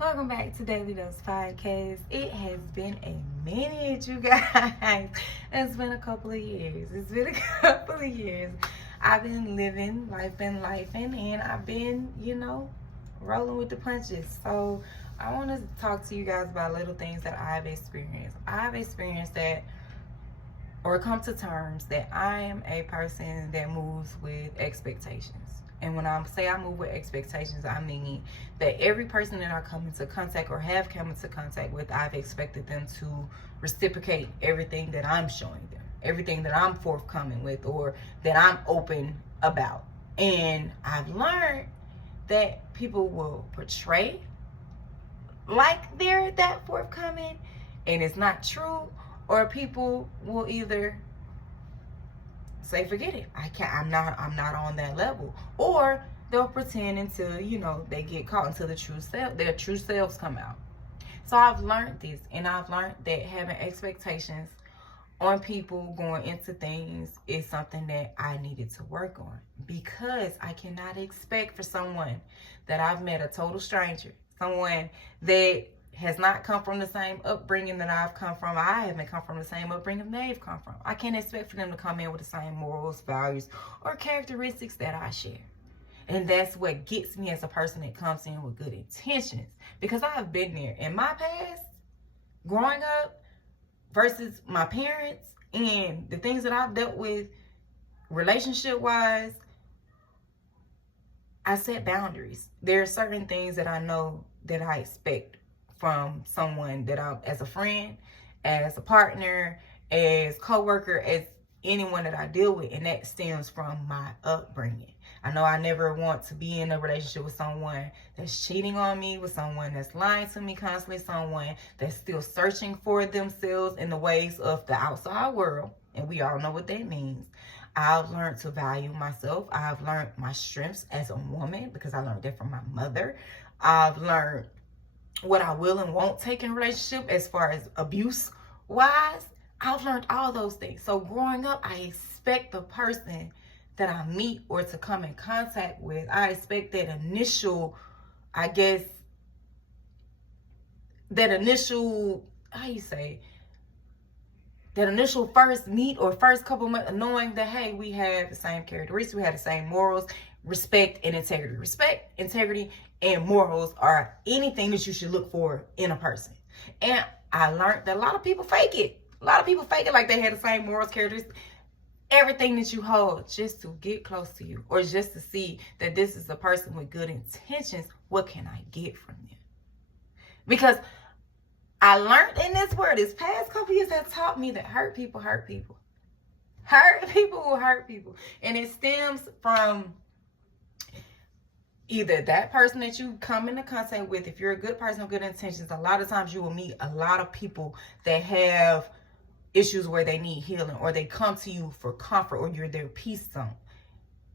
Welcome back to Daily Dose Podcast. It has been a minute, you guys. It's been a couple of years. I've been living, life been lifing, and I've been, rolling with the punches. So I want to talk to you guys about little things that I've experienced. I've experienced that, or come to terms that I am a person that moves with expectations. And when I say I move with expectations, I mean that every person that I come into contact or have come into contact with, I've expected them to reciprocate everything that I'm showing them, everything that I'm forthcoming with, or that I'm open about. And I've learned that people will portray like they're that forthcoming, and it's not true, or people will either say forget it, I'm not on that level, or they'll pretend until they get caught until their true selves come out. So I've learned this, and I've learned that having expectations on people going into things is something that I needed to work on, because I cannot expect for someone that I've met, a total stranger, someone that has not come from the same upbringing that I've come from. I haven't come from the same upbringing they've come from. I can't expect for them to come in with the same morals, values, or characteristics that I share. And that's what gets me as a person that comes in with good intentions. Because I have been there in my past, growing up, versus my parents, and the things that I've dealt with relationship-wise. I set boundaries. There are certain things that I know that I expect from someone that I'm, as a friend, as a partner, as co-worker, as anyone that I deal with, and that stems from my upbringing. I know I never want to be in a relationship with someone that's cheating on me, with someone that's lying to me constantly, someone that's still searching for themselves in the ways of the outside world, and we all know what that means. I've learned to value myself. I've learned my strengths as a woman, because I learned that from my mother. I've learned what I will and won't take in a relationship as far as abuse wise. I've learned all those things. So growing up, I expect the person that I meet or to come in contact with, I expect that initial, that initial first meet or first couple months, knowing that, hey, we have the same characteristics, we have the same morals, respect and integrity. Respect, integrity, and morals are anything that you should look for in a person. And I learned that a lot of people fake it. A lot of people fake it like they had the same morals, characteristics, everything that you hold, just to get close to you, or just to see that this is a person with good intentions. What can I get from them? Because I learned in this world, this past couple years, that taught me that hurt people hurt people. Hurt people will hurt people. And it stems from either that person that you come into contact with. If you're a good person with good intentions, a lot of times you will meet a lot of people that have issues where they need healing, or they come to you for comfort, or you're their peace zone.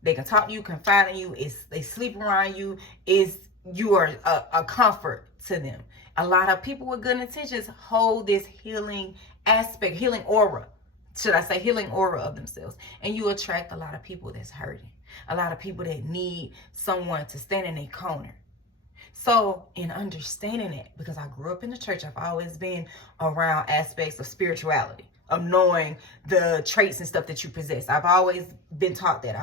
They can talk to you, confide in you, they sleep around you, you are a comfort to them. A lot of people with good intentions hold this healing aspect, healing aura of themselves. And you attract a lot of people that's hurting. A lot of people that need someone to stand in their corner. So in understanding that, because I grew up in the church, I've always been around aspects of spirituality, of knowing the traits and stuff that you possess. I've always been taught that.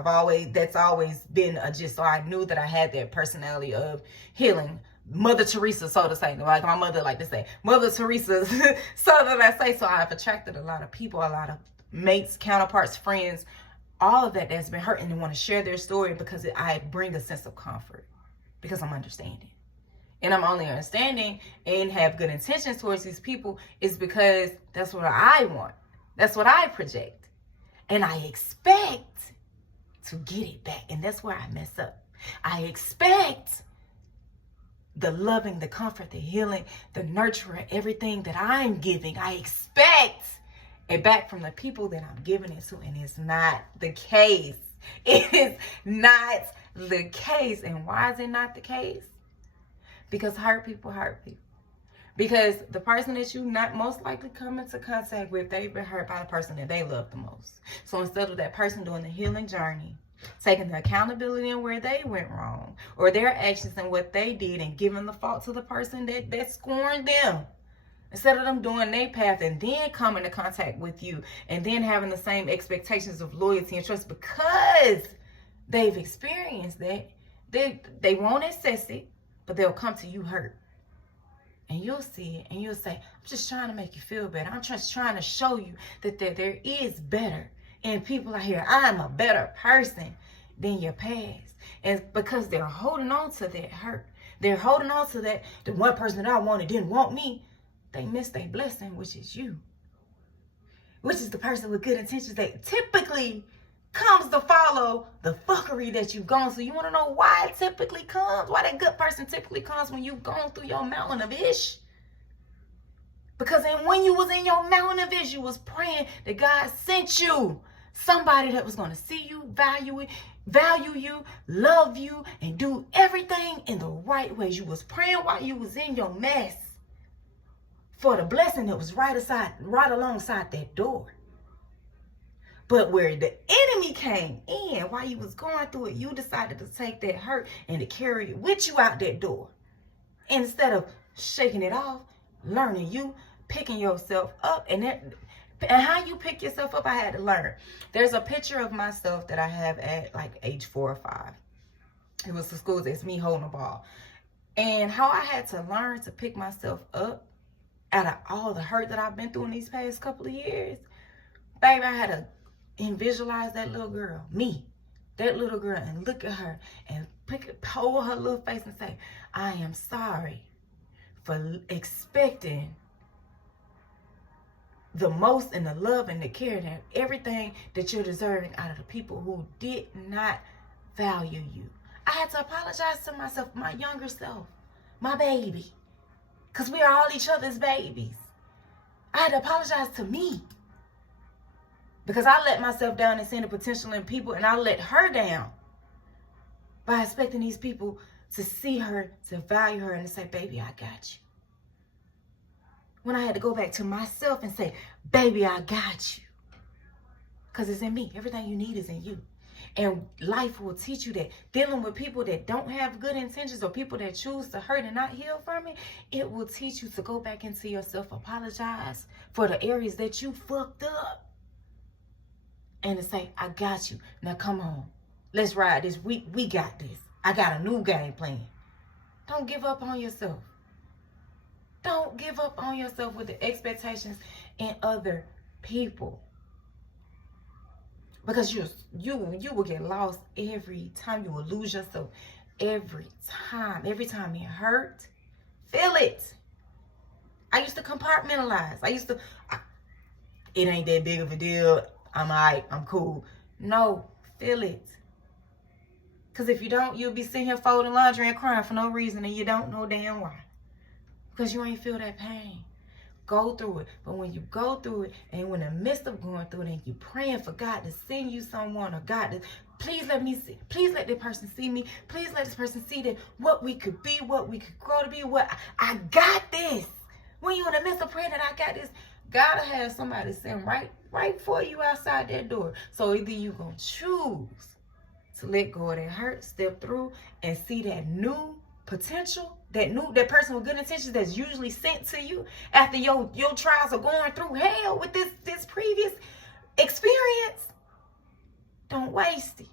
That's always been a gist. So I knew that I had that personality of healing. Mother Teresa, so to say, like my mother like to say, Mother Teresa, so that I say. So I've attracted a lot of people, a lot of mates, counterparts, friends, all of that's been hurting and want to share their story, because I bring a sense of comfort, because I'm understanding. And I'm only understanding and have good intentions towards these people is because that's what I want. That's what I project. And I expect to get it back. And that's where I mess up. I expect the loving, the comfort, the healing, the nurturing, everything that I'm giving. I expect it back from the people that I'm giving it to. And it's not the case. It is not the case. And why is it not the case? Because hurt people hurt people. Because the person that you not most likely come into contact with, they've been hurt by the person that they love the most. So instead of that person doing the healing journey, taking the accountability in where they went wrong, or their actions and what they did, and giving the fault to the person that scorned them, instead of them doing their path and then coming into contact with you and then having the same expectations of loyalty and trust because they've experienced that. They won't assess it, but they'll come to you hurt. And you'll see it and you'll say, I'm just trying to make you feel better. I'm just trying to show you that there is better. And people are here, I'm a better person than your past. And because they're holding on to that hurt, they're holding on to that, the one person that I wanted didn't want me, they missed their blessing, which is you. Which is the person with good intentions that typically comes to follow the fuckery that you've gone through. You want to know why it typically comes? Why that good person typically comes when you've gone through your mountain of ish? Because when you was in your mountain of ish, you was praying that God sent you somebody that was going to see you, value you, love you, and do everything in the right ways. You was praying while you was in your mess for the blessing that was right alongside that door. But where the enemy came in while you was going through it, you decided to take that hurt and to carry it with you out that door. Instead of shaking it off, learning you, picking yourself up. And how you pick yourself up, I had to learn. There's a picture of myself that I have at like age 4 or 5. It was the school, it's me holding a ball. And how I had to learn to pick myself up out of all the hurt that I've been through in these past couple of years. Baby, I had to visualize that little girl, me, that little girl, and look at her and hold her little face and say, I am sorry for expecting the most and the love and the care and everything that you're deserving out of the people who did not value you. I had to apologize to myself, my younger self, my baby, because we are all each other's babies. I had to apologize to me. Because I let myself down and seeing the potential in people, and I let her down by expecting these people to see her, to value her, and to say, baby, I got you. When I had to go back to myself and say, baby, I got you. Because it's in me. Everything you need is in you. And life will teach you that dealing with people that don't have good intentions or people that choose to hurt and not heal from it, it will teach you to go back into yourself, apologize for the areas that you fucked up. And to say, I got you. Now come on. Let's ride this. We got this. I got a new game plan. Don't give up on yourself. Don't give up on yourself with the expectations in other people. Because you will get lost every time. You will lose yourself every time. Every time it hurt, feel it. I used to compartmentalize. It ain't that big of a deal. I'm all right, I'm cool. No, feel it. Because if you don't, you'll be sitting here folding laundry and crying for no reason, and you don't know damn why. Because you ain't feel that pain. Go through it. But when you go through it, and when in the midst of going through it, and you praying for God to send you someone, or God to, please let me see, please let that person see me. Please let this person see that what we could be, what we could grow to be, what I got this. When you're in the midst of praying that I got this, gotta have somebody sitting right for you outside that door. So either you gonna choose to let go of that hurt, step through, and see that new potential, that person with good intentions that's usually sent to you after your trials are going through hell with this previous experience. Don't waste it.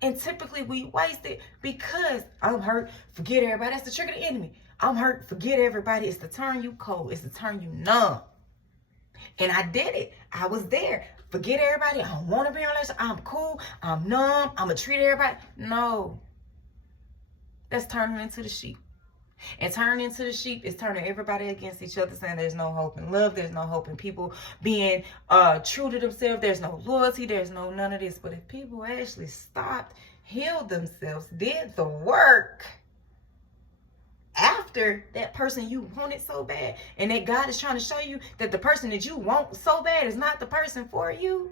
And typically we waste it because I'm hurt, forget everybody. That's the trick of the enemy. I'm hurt, forget everybody. It's to turn you cold. It's to turn you numb. And I did it. I was there. Forget everybody. I don't want to be in a relationship. I'm cool. I'm numb. I'm going to treat everybody. No. That's turning into the sheep. And turning into the sheep is turning everybody against each other, saying there's no hope in love. There's no hope in people being true to themselves. There's no loyalty. There's no none of this. But if people actually stopped, healed themselves, did the work after that person you wanted so bad, and that God is trying to show you that the person that you want so bad is not the person for you,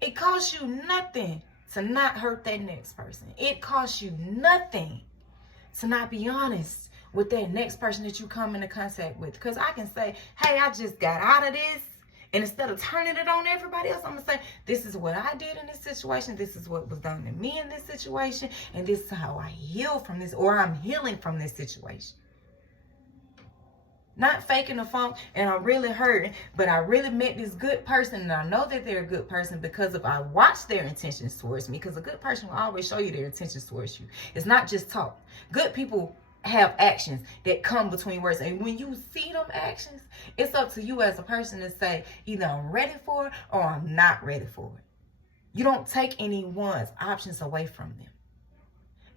it costs you nothing to not hurt that next person. It costs you nothing to not be honest with that next person that you come into contact with. Because I can say, hey, I just got out of this And instead of turning it on everybody else, I'm going to say, this is what I did in this situation. This is what was done to me in this situation. And this is how I heal from this, or I'm healing from this situation. Not faking the funk, and I'm really hurting, but I really met this good person, and I know that they're a good person because if I watch their intentions towards me, because a good person will always show you their intentions towards you. It's not just talk. Good people have actions that come between words, and when you see them actions, it's up to you as a person to say either I'm ready for it or I'm not ready for it. You don't take anyone's options away from them.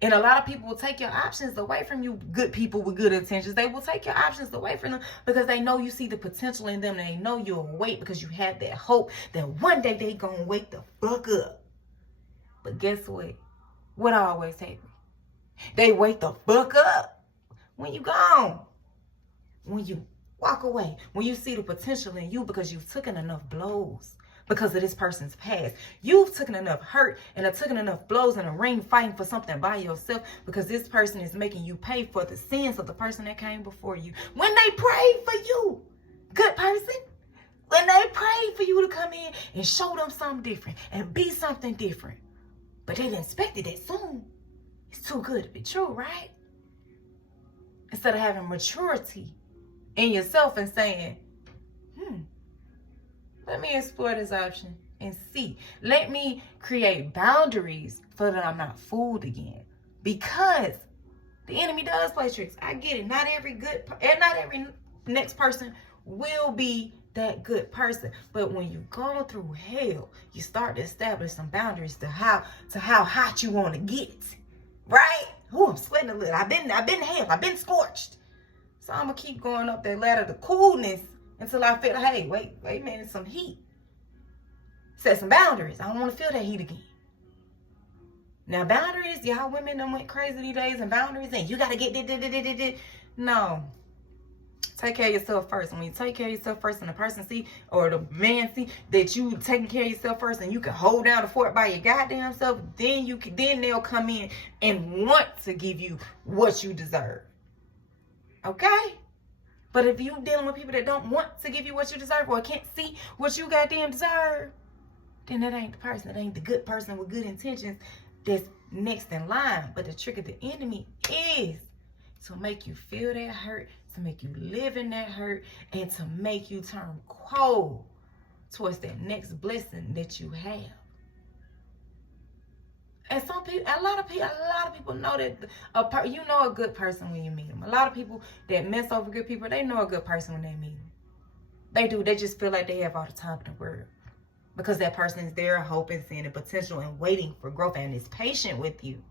And a lot of people will take your options away from you. Good people with good intentions, they will take your options away from them because they know you see the potential in them, and they know you'll wait because you have that hope that one day they gonna wake the fuck up. But guess what? What always happens? They wake the fuck up when you gone. When you walk away. When you see the potential in you because you've taken enough blows because of this person's past. You've taken enough hurt and have taken enough blows in a ring fighting for something by yourself because this person is making you pay for the sins of the person that came before you. When they prayed for you, good person, when they prayed for you to come in and show them something different and be something different, but they didn't expect it that soon. It's too good to be true, right? Instead of having maturity in yourself and saying, let me explore this option and see. Let me create boundaries so that I'm not fooled again. Because the enemy does play tricks. I get it. Not every next person will be that good person. But when you go through hell, you start to establish some boundaries to how hot you want to get. Right? Ooh, I'm sweating a little. I've been hell. I've been scorched. So I'm gonna keep going up that ladder to coolness until I feel, hey, wait a minute, some heat. Set some boundaries. I don't want to feel that heat again. Now boundaries, y'all women done went crazy these days, and boundaries, and you gotta get No. Take care of yourself first. And when you take care of yourself first, and the person see, or the man see that you taking care of yourself first, and you can hold down the fort by your goddamn self, then they'll come in and want to give you what you deserve. Okay? But if you dealing with people that don't want to give you what you deserve or can't see what you goddamn deserve, then that ain't the person. That ain't the good person with good intentions that's next in line. But the trick of the enemy is to make you feel that hurt, to make you live in that hurt, and to make you turn cold towards that next blessing that you have. And some people, a lot of people know that you know a good person when you meet them. A lot of people that mess over good people, they know a good person when they meet them. They do. They just feel like they have all the time in the world because that person is there, hoping, seeing the potential, and waiting for growth, and is patient with you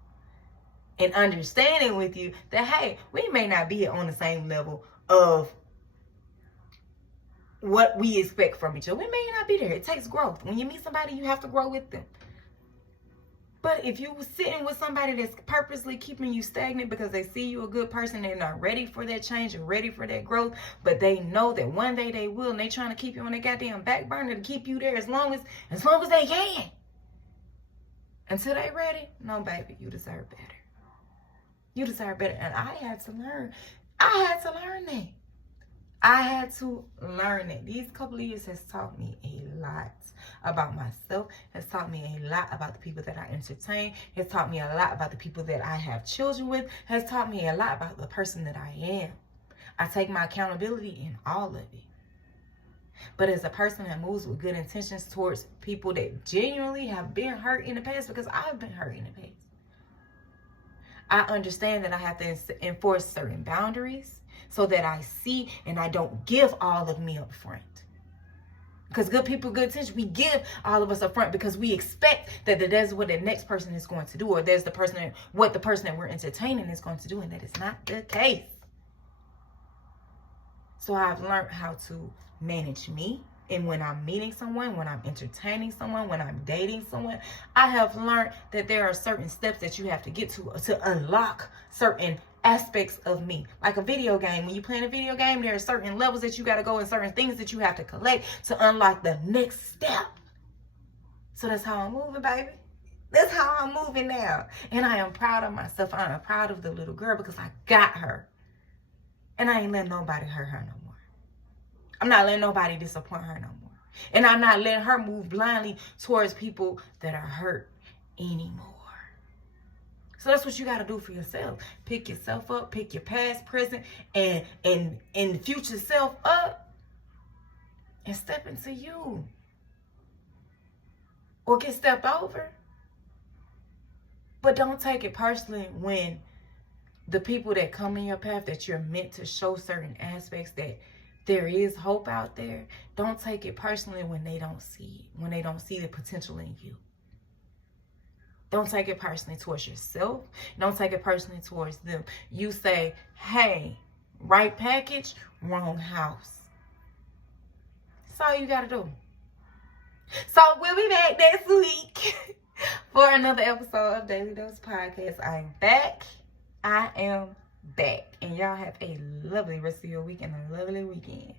and understanding with you that, hey, we may not be on the same level of what we expect from each other. We may not be there. It takes growth. When you meet somebody, you have to grow with them. But if you sitting with somebody that's purposely keeping you stagnant because they see you a good person, they're not ready for that change or ready for that growth, but they know that one day they will, and they trying to keep you on their goddamn back burner to keep you there as long as they can. Until they ready, no, baby, you deserve better. You deserve better. And I had to learn that. I had to learn it. These couple of years has taught me a lot about myself, has taught me a lot about the people that I entertain, has taught me a lot about the people that I have children with, has taught me a lot about the person that I am. I take my accountability in all of it. But as a person that moves with good intentions towards people that genuinely have been hurt in the past, because I've been hurt in the past, I understand that I have to enforce certain boundaries so that I see and I don't give all of me up front. Because good people, good intentions, we give all of us up front because we expect that that's what the next person is going to do, or there's what the person that we're entertaining is going to do, and that is not the case. So I've learned how to manage me. And when I'm meeting someone, when I'm entertaining someone, when I'm dating someone, I have learned that there are certain steps that you have to get to unlock certain aspects of me. Like a video game. When you play a video game, there are certain levels that you got to go and certain things that you have to collect to unlock the next step. So that's how I'm moving, baby. That's how I'm moving now. And I am proud of myself. I am proud of the little girl because I got her. And I ain't letting nobody hurt her no more. I'm not letting nobody disappoint her no more. And I'm not letting her move blindly towards people that are hurt anymore. So that's what you got to do for yourself. Pick yourself up, pick your past, present, and future self up, and step into you. Or get stepped over. But don't take it personally when the people that come in your path that you're meant to show certain aspects that there is hope out there. Don't take it personally when they don't see it, when they don't see the potential in you. Don't take it personally towards yourself. Don't take it personally towards them. You say, hey, right package, wrong house. That's all you got to do. So we'll be back next week for another episode of Daily Dose Podcast. I'm back. I am back. And y'all have a lovely rest of your week and a lovely weekend.